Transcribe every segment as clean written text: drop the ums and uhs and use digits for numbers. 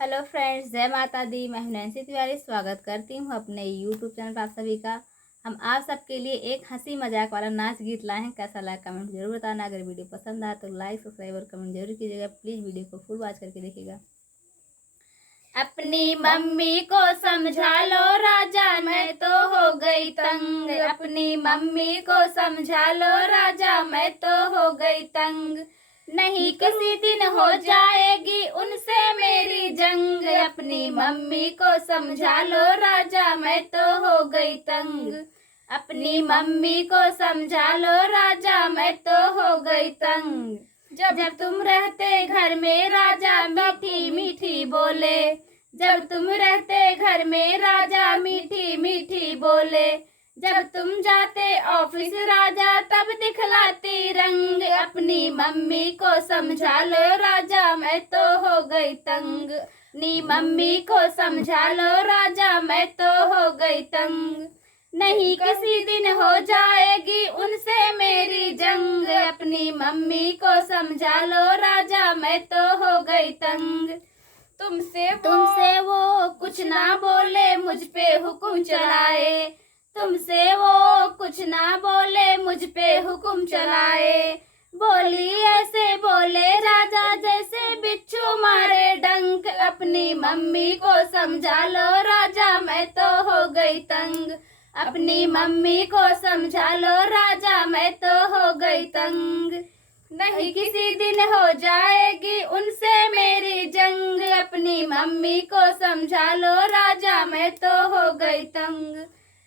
Hello friends, जय माता दी। मैं हूं नैन्सी तिवारी, स्वागत करती हूं अपने यूट्यूब चैनल पर आप सभी का। हम आप सबके लिए एक हंसी मजाक वाला नाच गीत लाए हैं। कैसा लगा कमेंट जरूर बताना। अगर वीडियो पसंद आए तो लाइक सब्सक्राइब और कमेंट जरूर कीजिएगा। प्लीज़ वीडियो को फुल वॉच करके देखिएगा। अपनी मम्मी को समझा लो राजा, मैं तो हो गई तंग। अपनी मम्मी को समझा लो राजा, मैं तो हो गई तंग। नहीं किसी दिन हो जाएगी उनसे मेरी जंग। अपनी मम्मी को समझा लो राजा, मैं तो हो गई तंग। अपनी मम्मी को समझा लो राजा, मैं तो हो गई तंग। जब तुम रहते घर में राजा मीठी मीठी बोले, जब तुम रहते घर में राजा मीठी मीठी बोले, जब तुम जाते ऑफिस राजा तब दिखलाती रंग। अपनी मम्मी को समझा लो राजा, मैं तो हो गई तंग। अपनी मम्मी को समझा लो राजा, मैं तो हो गई तंग। नहीं किसी दिन हो जाएगी उनसे मेरी जंग। अपनी मम्मी को समझा लो राजा, मैं तो हो गई तंग। तुमसे वो कुछ ना बोले, मुझ पे हुक्म चलाए। तुमसे वो कुछ ना बोले, मुझ पे हुक्म चलाए। बोली ऐसे बोले राजा जैसे बिच्छू मारे डंक। अपनी मम्मी को समझा लो राजा, मैं तो हो गई तंग। अपनी मम्मी को समझा लो राजा, मैं तो हो गई तंग। नहीं किसी दिन हो जाएगी उनसे मेरी जंग। अपनी मम्मी को समझा लो राजा, मैं तो हो गई तंग।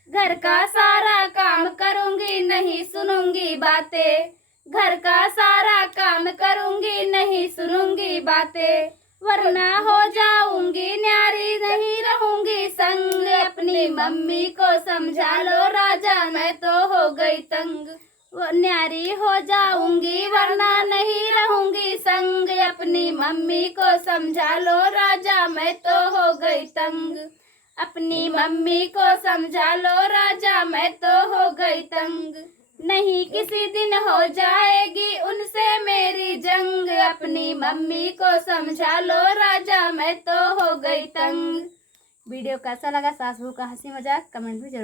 घर का सारा काम करूंगी, नहीं सुनूंगी बातें। घर का सारा काम करूंगी, नहीं सुनूंगी बातें। वरना हो जाऊंगी न्यारी, नहीं रहूंगी संग। अपनी मम्मी को समझा लो राजा, मैं तो हो गई तंग। वो न्यारी हो जाऊंगी वरना नहीं रहूंगी संग। अपनी मम्मी को समझा लो राजा, मैं तो हो गई तंग। अपनी मम्मी को समझा लो राजा, मैं तो हो गई तंग। नहीं किसी दिन हो जाएगी उनसे मेरी जंग। अपनी मम्मी को समझा लो राजा, मैं तो हो गई तंग। वीडियो कैसा लगा सास बहू का हंसी मजाक कमेंट में जरूर